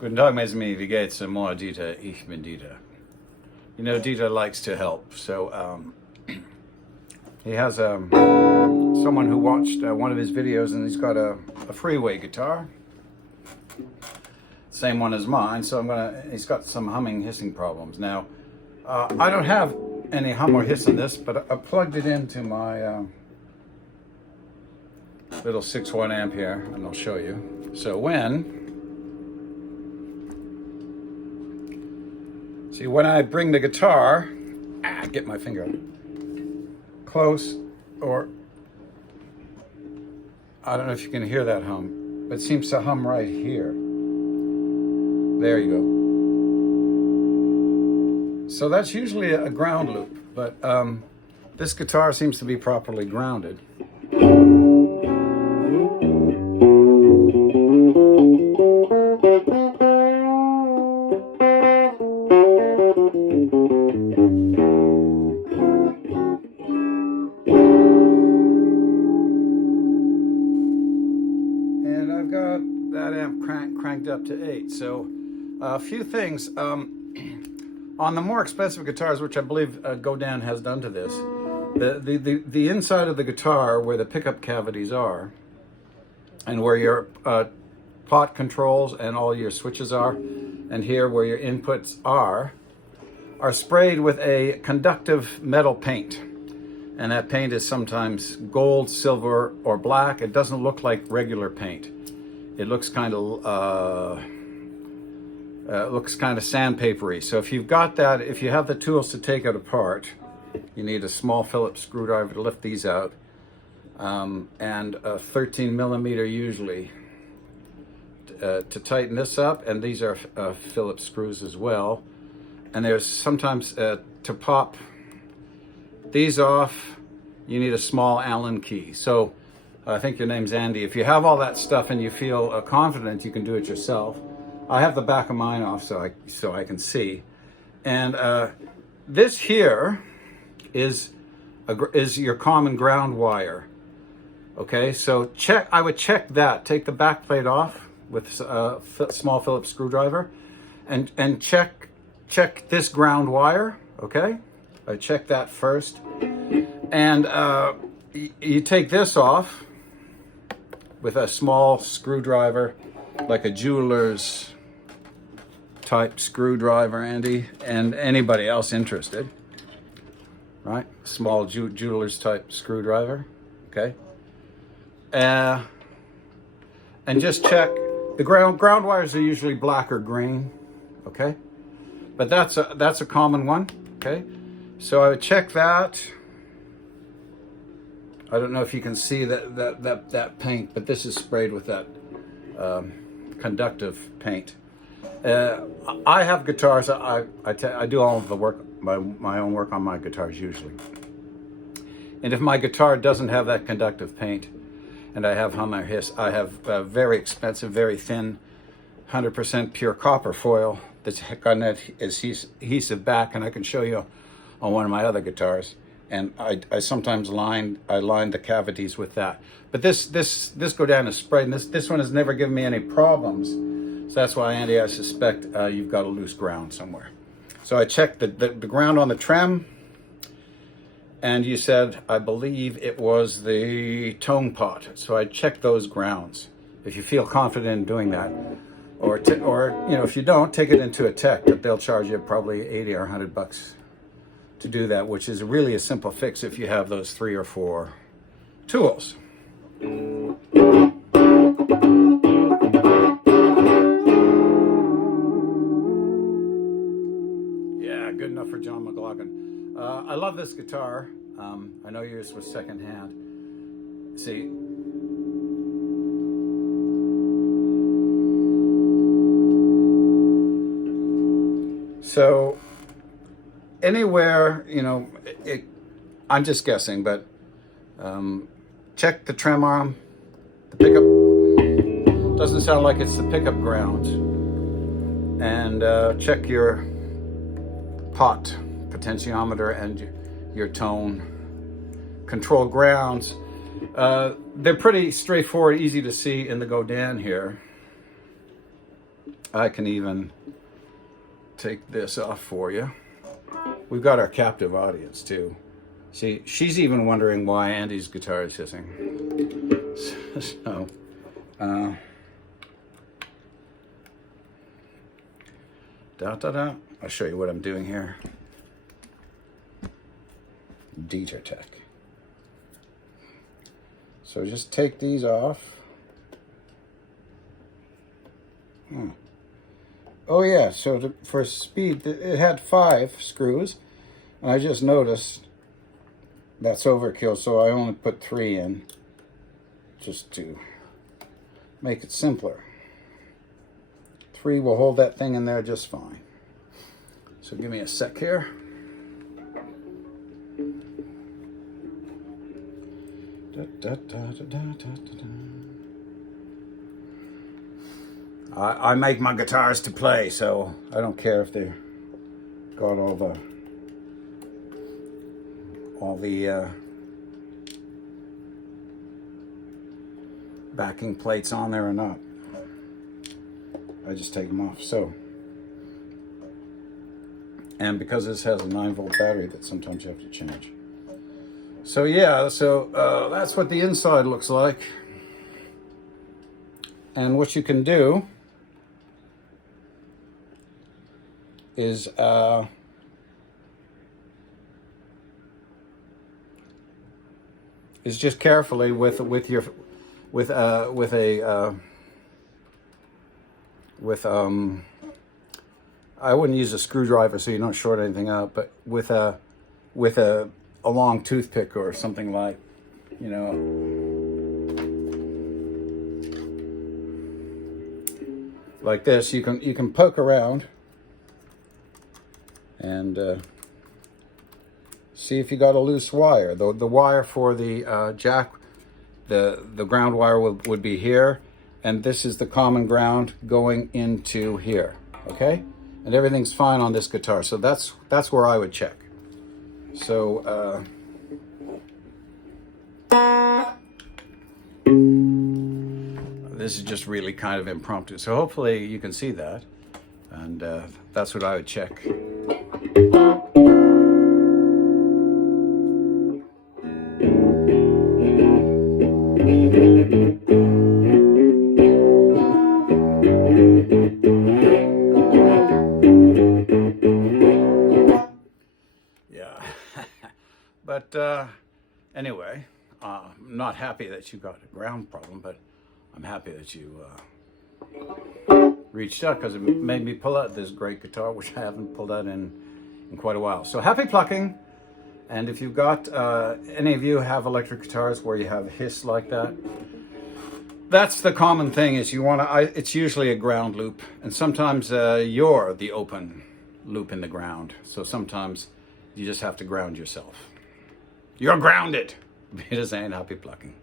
Guten Tag, mes amis. Wie geht's? Moi, Dieter. Ich bin Dieter. You know, Dieter likes to help. So he has someone who watched one of his videos, and he's got a Freeway guitar, same one as mine. So he's got some humming, hissing problems. Now, I don't have any hum or hiss in this, but I plugged it into my little 6-watt amp here, and I'll show you. So when I bring the guitar, get my finger up, close, or I don't know if you can hear that hum, but it seems to hum right here. There you go. So that's usually a ground loop, but this guitar seems to be properly grounded. And I've got that amp cranked up to 8. So a few things. On the more expensive guitars, which I believe Godin has done to this, the inside of the guitar where the pickup cavities are, and where your pot controls and all your switches are, and here where your inputs are sprayed with a conductive metal paint. And that paint is sometimes gold, silver, or black. It doesn't look like regular paint. It looks kind of sandpapery. So if you've got that, if you have the tools to take it apart, you need a small Phillips screwdriver to lift these out, and a 13 millimeter usually to tighten this up. And these are Phillips screws as well. And there's sometimes to pop these off, you need a small Allen key. So I think your name's Andy. If you have all that stuff and you feel confident, you can do it yourself. I have the back of mine off so I can see. And this here is your common ground wire. Okay, so I would check that. Take the back plate off with a small Phillips screwdriver, and check this ground wire. Okay, I check that first, and you take this off with a small screwdriver, like a jeweler's type screwdriver, Andy, and anybody else interested, right? Small jeweler's type screwdriver, okay? And just check, the ground wires are usually black or green, okay? But that's a common one, okay? So I would check that. I don't know if you can see that paint, but this is sprayed with that conductive paint. I have guitars. I do all of the work, my own work on my guitars usually. And if my guitar doesn't have that conductive paint, and I have hum or hiss, I have very expensive, very thin, 100% pure copper foil that's got that adhesive back, and I can show you on one of my other guitars. And I sometimes line the cavities with that. But this Godin is sprayed, and this one has never given me any problems. So that's why, Andy, I suspect you've got a loose ground somewhere. So I checked the ground on the trem, and you said, I believe it was the tone pot. So I checked those grounds. If you feel confident in doing that, or you know, if you don't, take it into a tech, but they'll charge you probably 80 or 100 bucks to do that, which is really a simple fix if you have those 3 or 4 tools. Yeah, good enough for John McLaughlin. I love this guitar. I know yours was secondhand. See, so anywhere, you know, I'm just guessing, but check the trem arm, the pickup. Doesn't sound like it's the pickup ground. And check your pot potentiometer and your tone control grounds. They're pretty straightforward, easy to see in the Godin here. I can even take this off for you. We've got our captive audience too. See, she's even wondering why Andy's guitar is hissing. So, I'll show you what I'm doing here. Dieter Tech. So just take these off. Oh yeah, so for speed, it had 5 screws. And I just noticed that's overkill, so I only put 3 in, just to make it simpler. 3 will hold that thing in there just fine. So give me a sec here. I make my guitars to play, so I don't care if they've got all the backing plates on there or not. I just take them off. So, and because this has a 9-volt battery that sometimes you have to change. So yeah, so that's what the inside looks like. And what you can do is just carefully with I wouldn't use a screwdriver so you don't short anything out, but with a long toothpick or something like, you know, like this, you can poke around and see if you got a loose wire. The wire for the jack, the ground wire would be here, and this is the common ground going into here. Okay, and everything's fine on this guitar. So that's where I would check. So this is just really kind of impromptu. So hopefully you can see that, and that's what I would check. Yeah, but anyway, I'm not happy that you got a ground problem, but I'm happy that you reached out, because it made me pull out this great guitar, which I haven't pulled out in quite a while. So happy plucking. And if you've got, any of you have electric guitars where you have hiss like that, that's the common thing, is you want to, it's usually a ground loop. And sometimes you're the open loop in the ground. So sometimes you just have to ground yourself. You're grounded. It is ain't happy plucking.